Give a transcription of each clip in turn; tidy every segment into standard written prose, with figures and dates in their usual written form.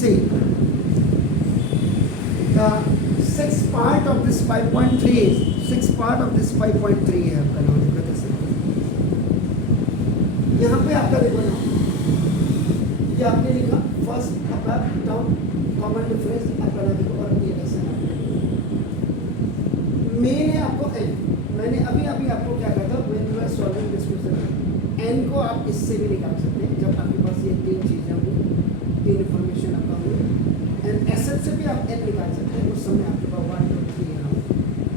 see the sixth part of this 5.3 is sixth part of this 5.3 है आपका नाम देखो जैसे यहाँ पे आपका देखो ना ये आपने लिखा फर्स्ट आपका टर्म कॉमन डिफरेंस आपका ना देखो और ये ऐसा मैंने आपको मैंने अभी आपको क्या कहा था when you are solving this question n को आप इससे भी निकाल सकते हैं जब आपके पास ये तीन चीज़ें होंगी तीन इन्फॉर्मेशन आपका होगी एंड एसेट से भी आप एन निकाल सकते हैं उस समय आपके पास 1 2 3 यहाँ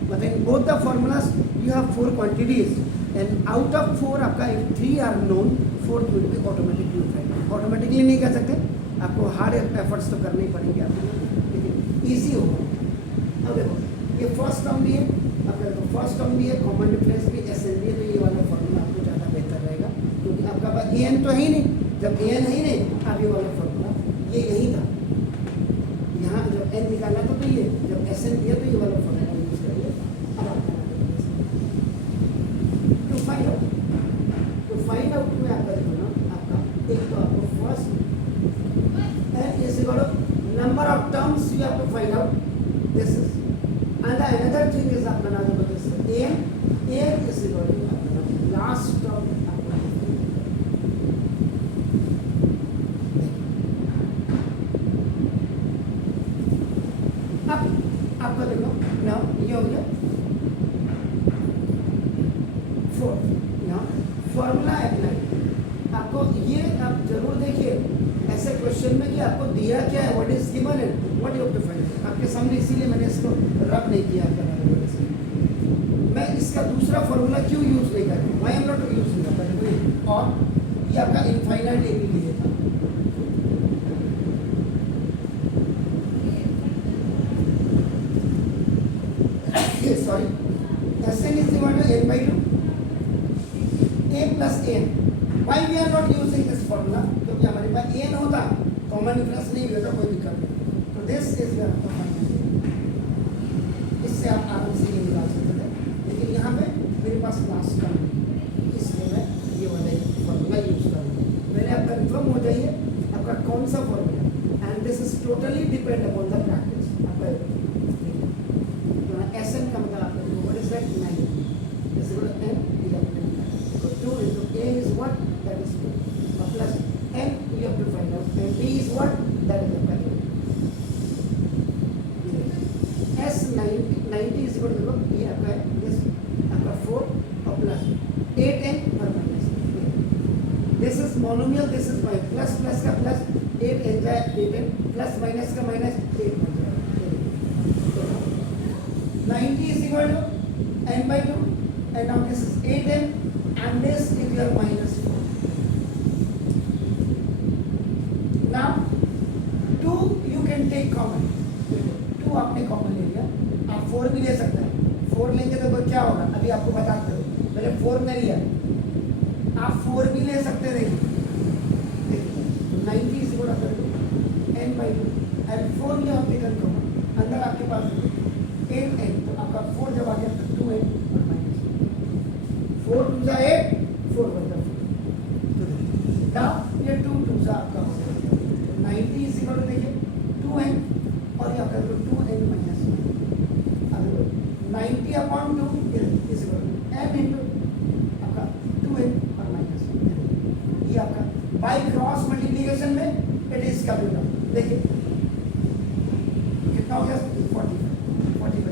but in both the formulas you have 4 quantities and out of 4 आपका if 3 are known fourth will be automatically find automatically नहीं कह सकते आपको हार्ड एफर्ट्स तो करने ही पड़ेंगे आपको लेकिन ईजी होगा अब देखो ये फर्स्ट टर्म भी है आपका देखो फर्स्ट टर्म भी है कॉमन डिफरेंस भी एस एन भी है तो ये वाला फॉर्मूला आपको ज़्यादा बेहतर रहेगा क्योंकि आपका पास ए एन तो है ही नहीं जब ए एन है ही नहीं आप ये वाला फॉर्मूला ये यही था यहाँ जब एन निकालना था तो ये जब एस एन दिया तो ये वाला फॉर्मूला यूज करिए अब आपका टू फाइंड आउट में आपका देखो ना आपका एक तो आपको first n is equal to number of terms you have to find out this is and the another thing is आपका ना जो बताइए a is equal to last term अब आपका देखो now ये हो गया 4 now फॉर्मूला अप्लाई आपको ये आप जरूर देखिए ऐसे क्वेश्चन में कि आपको दिया क्या है what is given and what you have to find आपके सामने इसीलिए मैंने इसको रब नहीं किया आपका मैं इसका दूसरा फॉर्मूला क्यों यूज नहीं कर रहा हूँ वाई एम नॉट यूज नहीं करता और ये आपका इनफाइनाइट ए बी लिए था sorry S n is equal to n by two a plus n why we are not using this formula क्योंकि हमारे पास एन होता कॉमन डिफरेंस नहीं होता कोई दिक्कत नहीं तो दिस इज इससे आप आराम से ये निकाल सकते थे लेकिन यहाँ पे मेरे पास लास्ट टर्म इसलिए मैं ये वाला फॉर्मूला यूज करूँगा मैंने आप कंफर्म हो जाइए आपका कौन सा formula and this is totally depend upon the practice आपका एस एन का मतलब आपका what is that 9 this is an 11 2 into a is what that is 2 plus n you have to find out and b is what that is the value s 90 is equal to ये आपका है this आपका 4 और plus 8n और minus this is monomial this is my plus plus का plus 8n जाए 8n plus minus का minus 8 बन जाए 90 is equal to n by 2 and now this is 8n and this is your minus 4 now 2 you can take common 2 आपने common ले लिया आप 4 भी ले सकते हैं 4 लेंगे तो क्या होगा अभी आपको बताते हो मैंने 4 नहीं लिया आप 4 भी ले सकते हैं 90 is equal to n by 2 and 4 you have taken common अंदर आपके पास 8n तो आपका 4 जब आ गया तो 2n और माइनस 4 2 जा 8 4 1 जा 4 now ये 2 2 जा आपका हो गया 90 is equal to देखिए 2n और ये आपका 2n minus 90 upon 2 is equal to n into आपका 2n और माइनस ये आपका बाय क्रॉस मल्टीप्लिकेशन में इट इज कमिंग डाउन देखिए कितना हो गया 45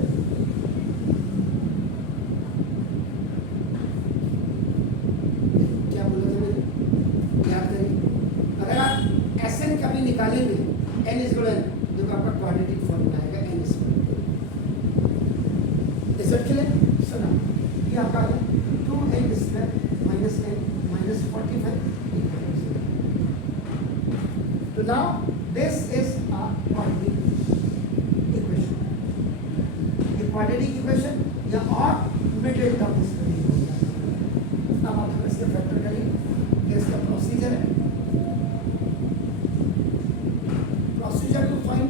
क्या बोला था मैंने याद करिए अगर आप एसएन कभी निकालेंगे n इज इक्वल जो आपका क्वाड्रेटिक फॉर्मूला आएगा n इज रिजल्ट के लिए सुना ये आपका आ गया 2n square minus n minus 45 तो now this is a quadratic equation ये क्वाड्रेटिक इक्वेशन या और मिडिल टर्म इसका अब आप इसके फैक्टर करिए ये इसका प्रोसीजर है procedure to find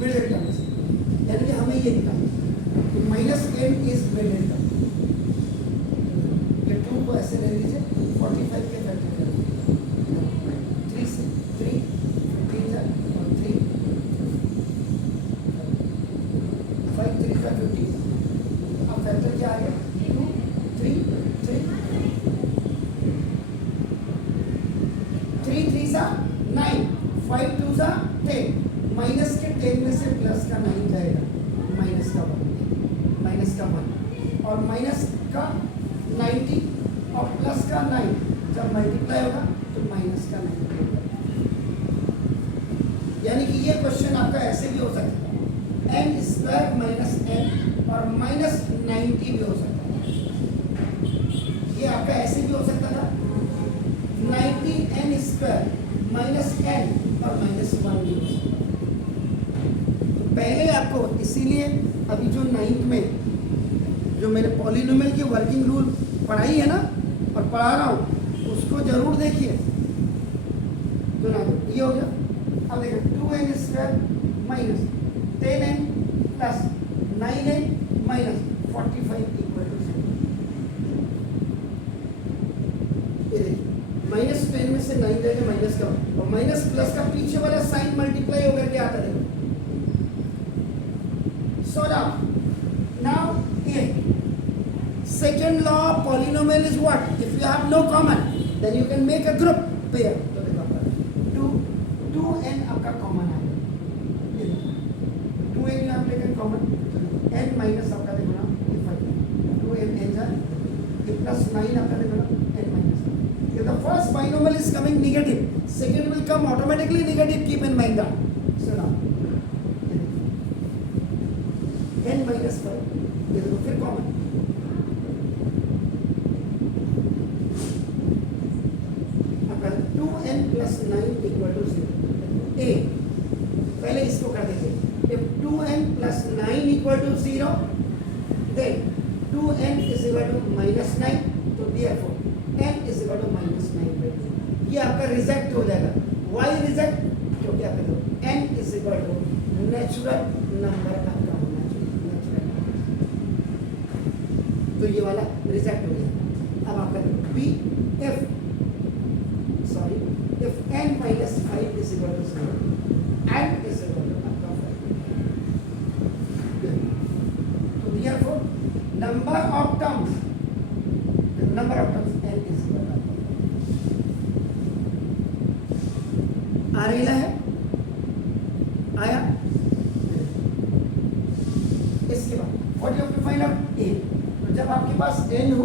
middle terms यानी कि हमें ये निकालना तो minus n is middle term ये 2 को ऐसे ले लीजिए 45 के फैक्टर करिए 3 से 3 सा 9, 5 2 सा 10, माइनस के 10 में से प्लस का 9 जाएगा, माइनस का 1 और माइनस का 90 और प्लस का 9 जब मल्टीप्लाई होगा तो माइनस का 9 होगा। यानी कि ये क्वेश्चन आपका ऐसे भी हो सकता है, n स्क्वायर माइनस n और माइनस 90 भी हो सकता है। ये आपका ऐसे भी हो सकता था 90n स्क्वायर माइनस n और माइनस 1 भी हो सकता है। तो पहले आपको इसीलिए अभी जो 9th में जो मैंने पॉलिनोमियल की वर्किंग रूल पढ़ाई है ना और पढ़ा रहा हूँ उसको जरूर देखिए। तो ना ये हो गया। अब देखो 2n square minus 10n plus 9n minus 45 equal to 0। ये देखिए माइनस 10 में से 9 जाएगा माइनस का और माइनस प्लस का पीछे वाला साइन मल्टीप्लाई होकर के आता देखो। सो now a second law of polynomial is what? If you have no common then you can make a group pair। तो देखो 2n आपका कॉमन आएगा, 2n you have taken common, n minus आपका देखो ना 2n n जा plus 9 आपका देखो ना n minus. If the first binomial is coming negative, second will come automatically negative, keep in mind that। So now n minus 5 ये देखो फिर कॉमन, आपका 2n plus 9 equal to 0। a पहले इसको कर देते हैं। if 2n plus 9 equal to 0 then 2n is equal to minus 9, तो therefore n is equal to minus 9/2। ये आपका रिजेक्ट हो जाएगा। why reject? क्योंकि आपका जो n is equal to natural number आपका होना चाहिए, नेचुरल नंबर। तो ये वाला रिजेक्ट हो गया। अब आपका b if n minus 5 is equal to 0 and is equal to आपका 5। तो therefore number of terms n is equal to आ रही है, आया। इसके बाद what you have to find out a। तो जब आपके पास n हो,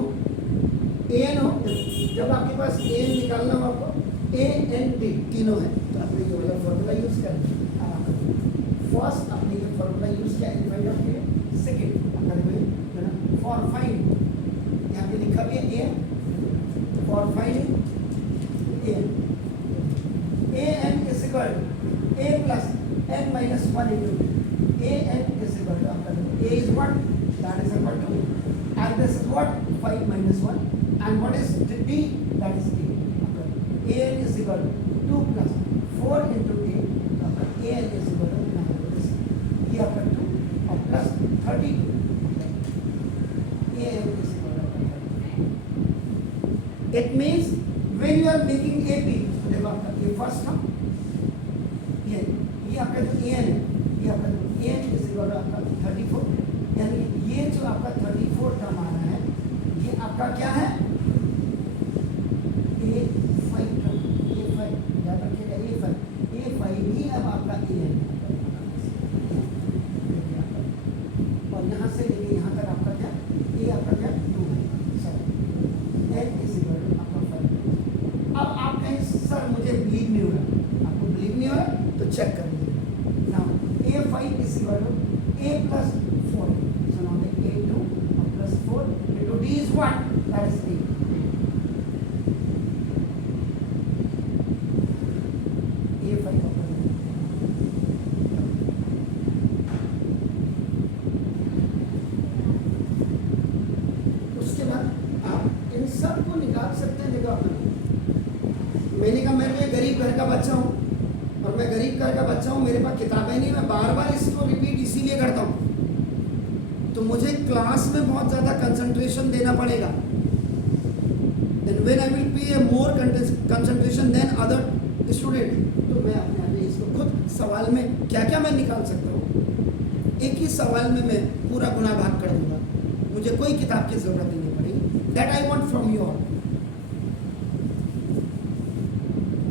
जब आपके पास a निकालना हो आपको a n d तीनों है तो आपने ये वाला फॉर्मूला यूज करें। फर्स्ट आपने ये फॉर्मूला यूज किया इन फाइंड आउट के लिए। सेकंड आपका देखो फॉर फाइंड, यहाँ पे लिखा भी है a for finding a n is equal to a plus n minus 1 into b। a n is equal to आपका a is what? That is equal to and this is what? 5 minus 1 and what is d? That is d। a n is equal to 2 plus 4 into a, a n is equal to 9। ये आपका 2 और plus 32 a n is equal to 30। It means when you are making AP, देखो आपका ये first term ये आपका जो a n है, ये आपका जो a n is equal to आपका 34, यानी ये जो आपका 34 टर्म आ रहा है ये आपका क्या है? ही अब आपका ए है और यहाँ से लेके यहाँ तक आपका क्या ए आपका क्या 2 है। एन इज इक्वल टू आपका 5। अब आप कहें सर मुझे बिलीव नहीं हो रहा, आपको बिलीव नहीं हो रहा तो चेक कर लीजिए। Now a5 is equal to a plus 4, so now the a2 plus 4 into d is what? That is 8। मैंने कहा मैं तो गरीब घर का बच्चा हूँ और मैं गरीब घर का बच्चा हूँ, मेरे पास किताबें नहीं, मैं बार बार इसको रिपीट इसीलिए करता हूँ तो मुझे क्लास में बहुत ज़्यादा कंसंट्रेशन देना पड़ेगा। Then when I will pay more concentration then other student, तो मैं अपने आप इसको खुद सवाल में क्या क्या मैं निकाल सकता हूँ, एक ही सवाल में मैं पूरा गुना भाग कर दूंगा, मुझे कोई किताब की ज़रूरत नहीं पड़ेगी। That I want from you all.